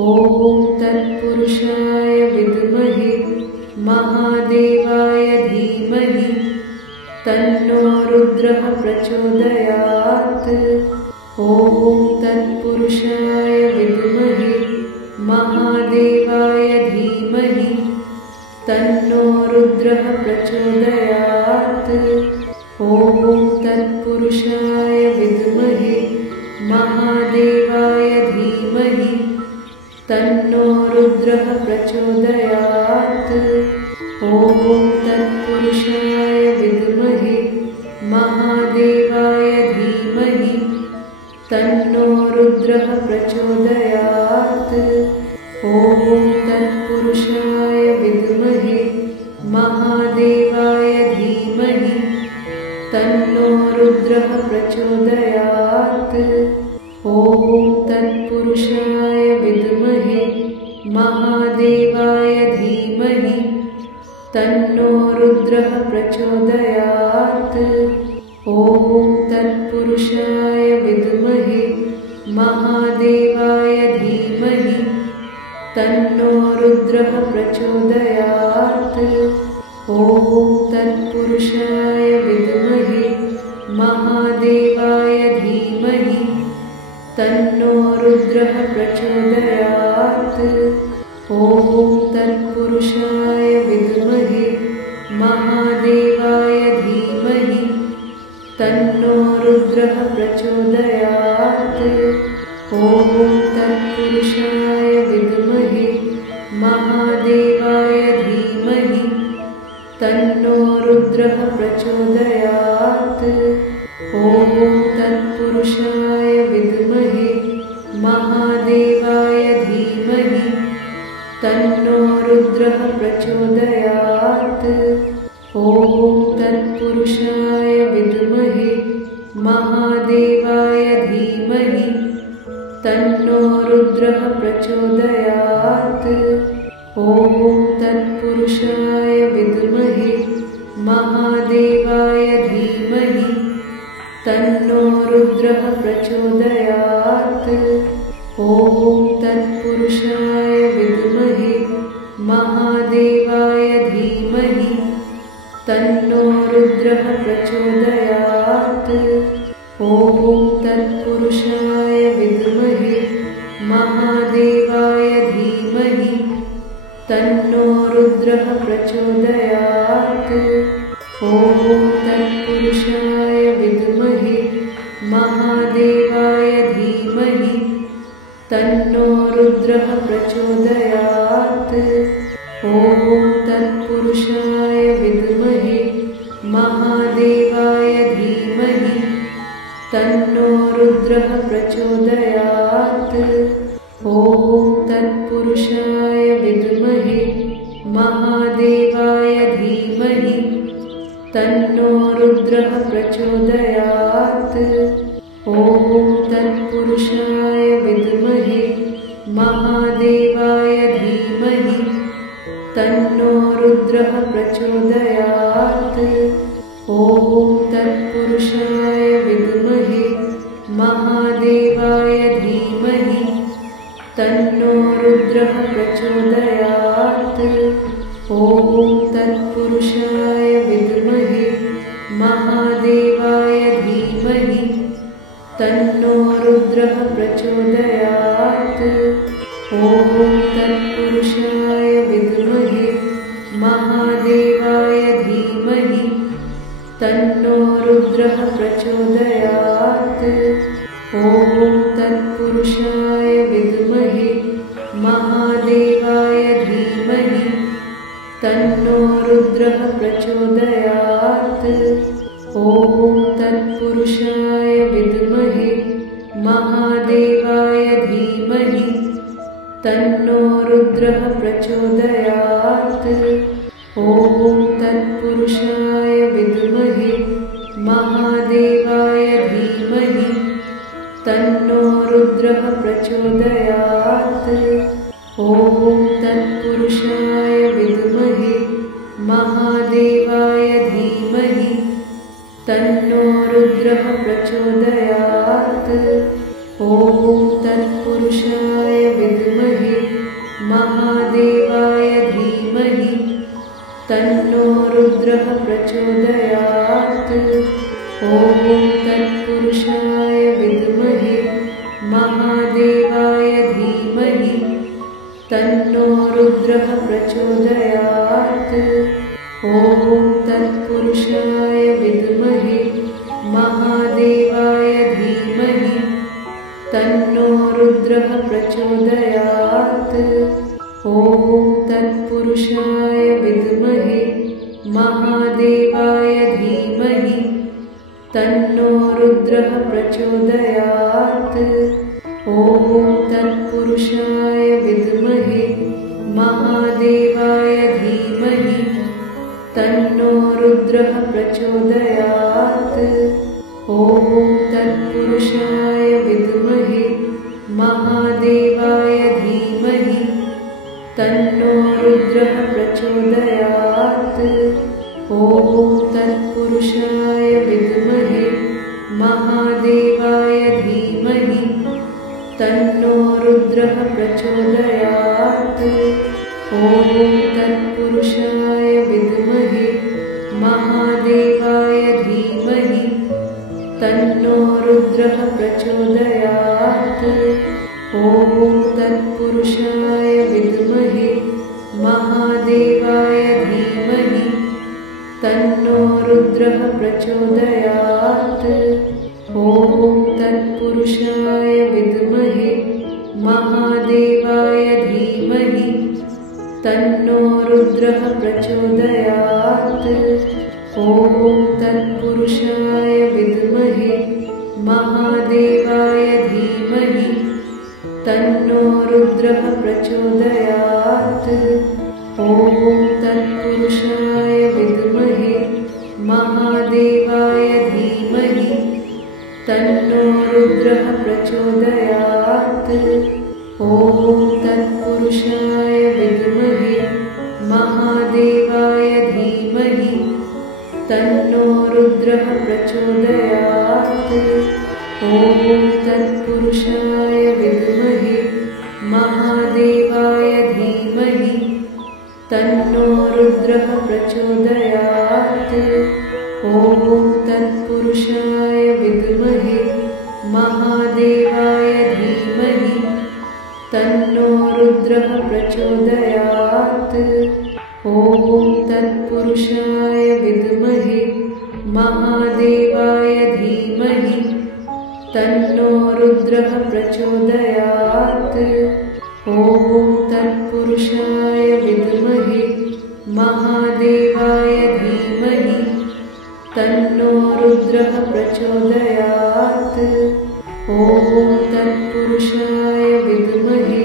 ॐ तत्पुरुषाय विद्महे महादेवाय धीमहि तन्नो रुद्रः प्रचोदयात्। ॐ तत्पुरुषाय विद्महे महादेवाय धीमहि तन्नो रुद्रः प्रचोदयात्। ॐ तत्पुरुषाय विद्महे महादेवाय धीमहि तन्नो रुद्रः प्रचोदयात्। ॐ तत्पुरुषाय विद्महे महादेवाय धीमहि तन्नो रुद्रः प्रचोदयात्। ॐ तत्पुरुषाय विद्महे महादेवाय धीमहि तन्नो रुद्रः प्रचोदयात्। ॐ तत्पुरुषाय विद्महे महादेवाय धीमहि तन्नो रुद्रः प्रचोदयात्। ॐ तत्पुरुषाय विद्महे महादेवाय धीमहि तन्नो रुद्रः प्रचोदयात्। ॐ तत्पुरुषाय विद्महे महादेवाय धीमहि तन्नो रुद्रः प्रचोदयात्। ॐ तत्पुरुषाय विद्महे महादेवाय धीमहि तन्नो रुद्रः प्रचोदयात्। ॐ तत्पुरुषाय विद्महे महादेवाय धीमहि तन्नो रुद्रः प्रचोदयात्। ॐ तत्पुरुषाय विद्महे महादेवाय धीमहि तन्नो रुद्रः प्रचोदयात्। ॐ तत्पुरुषाय विद्महे महादेवाय धीमहि तन्नो रुद्रः प्रचोदयात्। ॐ तत्पुरुषाय विद्महे महादेवाय धीमहि तन्नो रुद्रः प्रचोदयात्। ॐ तत्पुरुषाय विद्महे महादेवाय धीमहि तन्नो रुद्रः प्रचोदयात्। ॐ तत्पुरुषाय विद्महे महादेवाय धीमहि तन्नो रुद्रः प्रचोदयात्। ॐ तत्पुरुषाय विद्महे महादेवाय धीमहि तन्नो रुद्रः प्रचोदयात्। ॐ तत्पुरुषाय विद्महे महादेवाय धीमहि तन्नो रुद्रः प्रचोदयात्। ॐ तत्पुरुषाय विद्महे महादेवाय धीमहि तन्नो रुद्रः प्रचोदयात्। ॐ तत्पुरुषाय विद्महे महादेवाय धीमहि तन्नो रुद्रः प्रचोदयात्। ॐ तत्पुरुषाय विद्महे महादेवाय धीमहि तन्नो रुद्रः प्रचोदयात्। ॐ तत्पुरुषाय विद्महे महादेवाय धीमहि तन्नो रुद्रः प्रचोदयात्। ॐ तत्पुरुषाय विद्महे महादेवाय धीमहि तन्नो रुद्रः प्रचोदयात्। ॐ तत्पुरुषाय विद्महे महादेवाय धीमहि तन्नो रुद्रः प्रचोदयात्। ॐ तत्पुरुषाय विद्महे महादेवाय धीमहि तन्नो रुद्रः प्रचोदयात्। ॐ तत्पुरुषाय विद्महे महादेवाय धीमहि तन्नो रुद्रः प्रचोदयात्। ॐ तत्पुरुषाय विद्महे महादेवाय धीमहि तन्नो रुद्रः प्रचोदयात्। ॐ तत्पुरुषाय विद्महे महादेवाय धीमहि तन्नो रुद्रः प्रचोदयात्। ॐ तत्पुरुषाय विद्महे महादेवाय धीमहि तन्नो रुद्रः प्रचोदयात्। ॐ तत्पुरुषाय विद्महे महादेवाय धीमहि तन्नो रुद्रः प्रचोदयात्। ॐ तत्पुरुषाय विद्महे महादेवाय धीमहि तन्नो रुद्रः प्रचोदयात्। ॐ तत्पुरुषाय विद्महे महादेवाय धीमहि तन्नो रुद्रः प्रचोदयात्। ॐ तत्पुरुषाय विद्महे महादेवाय धीमहि तन्नो रुद्रः प्रचोदयात्। ॐ तत्पुरुषाय विद्महे महादेवाय धीमहि तन्नो रुद्रः प्रचोदयात्। ॐ तत्पुरुषाय विद्महे महादेवाय धीमहि तन्नो रुद्रः प्रचोदयात्। ॐ तत्पुरुषाय विद्महे महादेवाय धीमहि तन्नो रुद्रः प्रचोदयात्। ॐ तत्पुरुषाय विद्महे महादेवाय धीमहि तन्नो रुद्रः प्रचोदयात्। ॐ तत्पुरुषाय विद्महे महादेवाय धीमहि तन्नो रुद्रः प्रचोदयात्। ॐ तत्पुरुषाय विद्महे महादेवाय धीमहि तन्नो रुद्रः प्रचोदयात्। ॐ तत्पुरुषाय विद्महे महादेवाय धीमहि तन्नो रुद्रः प्रचोदयात्। ॐ तत्पुरुषाय विद्महे महादेवाय धीमहि तन्नो रुद्रः प्रचोदयात्। ॐ तत्पुरुषाय विद्महे महादेवाय धीमहि तन्नो रुद्रः प्रचोदयात्। ॐ तत्पुरुषाय विद्महे महादेवाय धीमहि तन्नो रुद्रः प्रचोदयात्। ॐ तत्पुरुषाय विद्महे महादेवाय धीमहि तन्नो रुद्रः प्रचोदयात्। ॐ तत्पुरुषाय विद्महे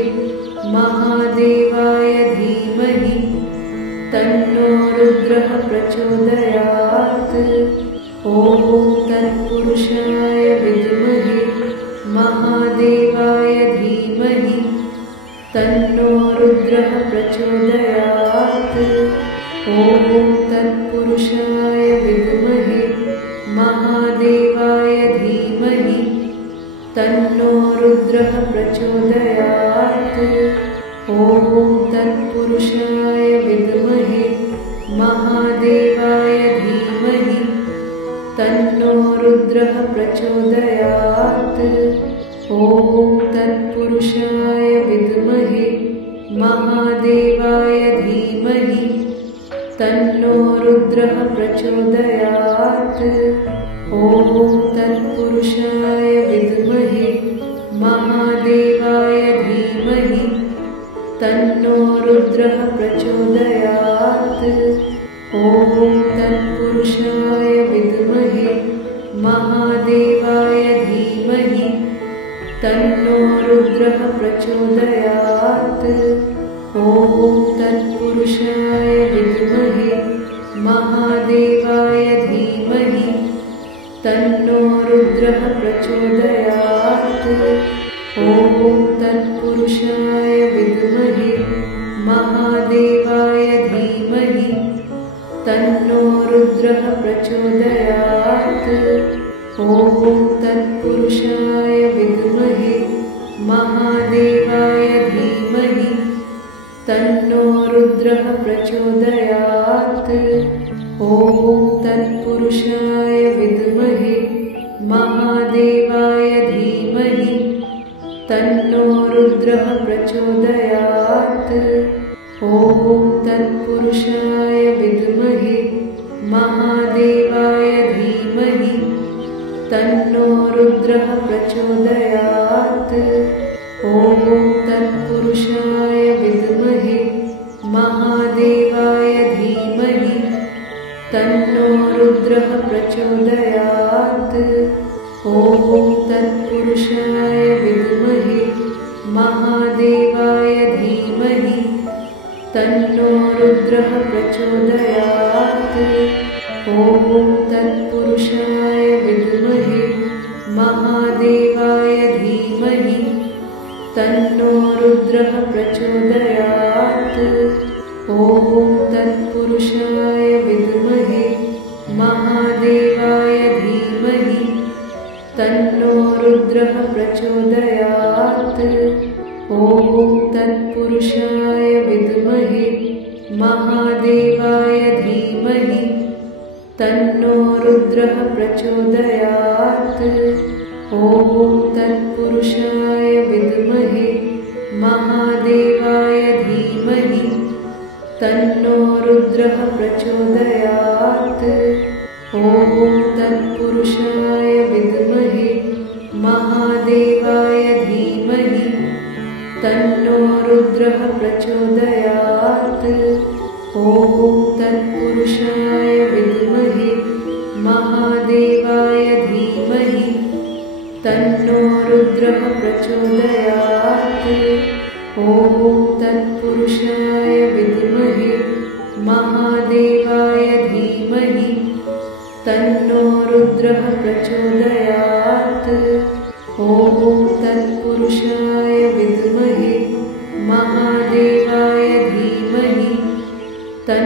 महादेवाय धीमहि तन्नो रुद्रः प्रचोदयात्। ॐ तत्पुरुषाय विद्महे महादेवाय धीमहि तन्नो रुद्रः प्रचोदयात्। ॐ तत्पुरुषाय विद्महे महादेवाय धीमहि तन्नो रुद्रः प्रचोदयात्। ॐ तत्पुरुषाय विद्महे महादेवाय धीमहि तन्नो रुद्रः प्रचोदयात्। ॐ तत्पुरुषाय विद्महे महादेवाय धीमहि तन्नो रुद्रः प्रचोदयात्। ॐ तत्पुरुषाय विद्महे महादेवाय धीमहि तन्नो रुद्रः प्रचोदयात्। ॐ तत्पुरुषाय विद्महे महादेवाय धीमहि तन्नो रुद्रः प्रचोदयात्। ॐ तत्पुरुषाय विद्महे महादेवाय धीमहि तन्नो रुद्रः प्रचोदयात्। ॐ तत्पुरुषाय विद्महे महादेवाय धीमहि तन्नो रुद्रः प्रचोदयात्। ॐ तत्पुरुषाय विद्महे महादेवाय धीमहि तन्नो रुद्रः प्रचोदयात्। ॐ तत्पुरुषाय विद्महे महादेवाय धीमहि तन्नो रुद्रः प्रचोदयात्। ॐ तत्पुरुषाय विद्महे महादेवाय धीमहि तन्नो रुद्रः प्रचोदयात्। ॐ तत्पुरुषाय विद्महे महादेवाय धीमहि तन्नो रुद्रः प्रचोदयात्। ॐ तत्पुरुषाय विद्महे महादेवाय धीमहि तन्नो रुद्रः प्रचोदयात्। ॐ तत्पुरुषाय विद्महे महादेवाय धीमहि तन्नो रुद्रः प्रचोदयात्। ॐ तत्पुरुषाय विद्महे महादेवाय धीमहि तन्नो रुद्रः प्रचोदयात्। ॐ तत्पुरुषाय विद्महे महादेवाय धीमहि तन्नो रुद्रः प्रचोदयात्। ॐ तत्पुरुषाय विद्महे महादेवाय धीमहि तन्नो रुद्रः प्रचोदयात्। ॐ तत्पुरुषाय विद्महे महादेवाय धीमहि तन्नो रुद्रः प्रचोदयात्। ॐ तत्पुरुषाय विद्महे महादेवाय धीमहि तन्नो रुद्रः प्रचोदयात्। ॐ तत्पुरुषाय विद्महे महादेवाय धीमहि तन्नो रुद्रः प्रचोदयात्। ॐ तत्पुरुषाय विद्महे महादेवाय धीमहि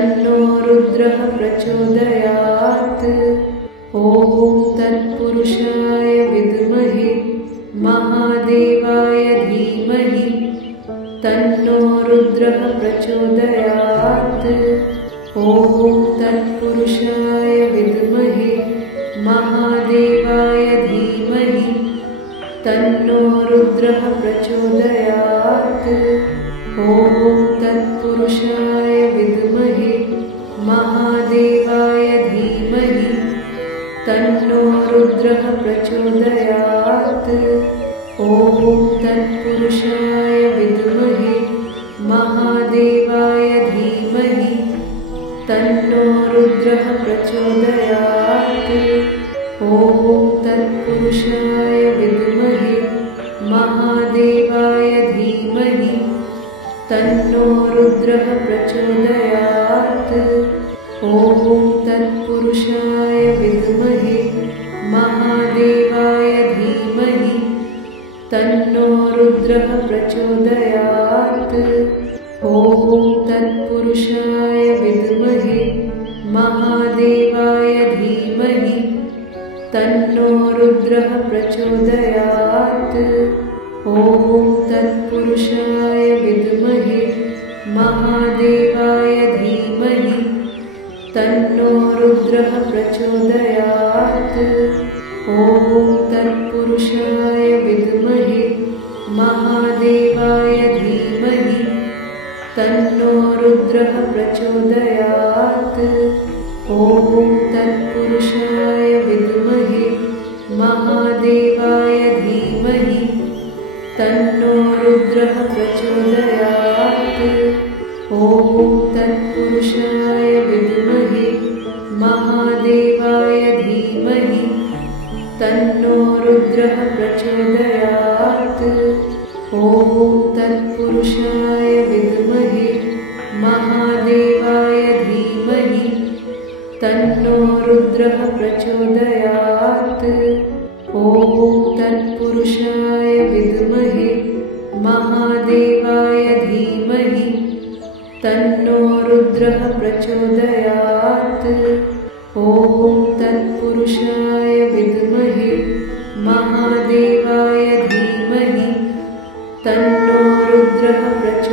तन्नो रुद्रः प्रचोदयात्। ॐ तत्पुरुषाय विद्महे महादेवाय धीमहि तन्नो रुद्रः प्रचोदयात्। ॐ तत्पुरुषाय विद्महे महादेवाय धीमहि तन्नो रुद्रः प्रचोदयात्। ॐ तत्पुरुषाय विद्महे महादेवाय धीमहि तन्नो रुद्रः प्रचोदयात्। ॐ तत्पुरुषाय विद्महे महादेवाय धीमहि तन्नो रुद्रः प्रचोदयात्। ॐ तत्पुरुषाय विद्महे महादेवाय धीमहि तन्नो रुद्रः प्रचोदयात्। ॐ तत्पुरुषाय विद्महे महादेवाय धीमहि तन्नो रुद्रः प्रचोदयात्। ॐ तत्पुरुषाय विद्महे महादेवाय धीमहि तन्नो रुद्रः प्रचोदयात्। ॐ तत्पुरुषाय विद्महे महादेवाय धीमहि तन्नो रुद्रः प्रचोदयात्। ॐ तत्पुरुषाय विद्महे महादेवाय धीमहि तन्नो रुद्रः प्रचोदयात्। ॐ तत्पुरुषाय विद्महे महादेवाय धीमहि तन्नो रुद्रः प्रचोदयात्। ॐ तत्पुरुषाय विद्महे महादेवाय धीमहि तन्नो रुद्रः प्रचोदयात्। ॐ तत्पुरुषाय विद्महे महादेवाय धीमहि तन्नो रुद्रः प्रचोदयात्। ॐ तत्पुरुषाय विद्महे महादेवाय धीमहि तन्नो रुद्रः प्रचोदयात्। ॐ तत्पुरुषाय तत्पुरुषाय विद्महे महादेवाय धीमहि तन्नो रुद्रः प्रचोदयात्।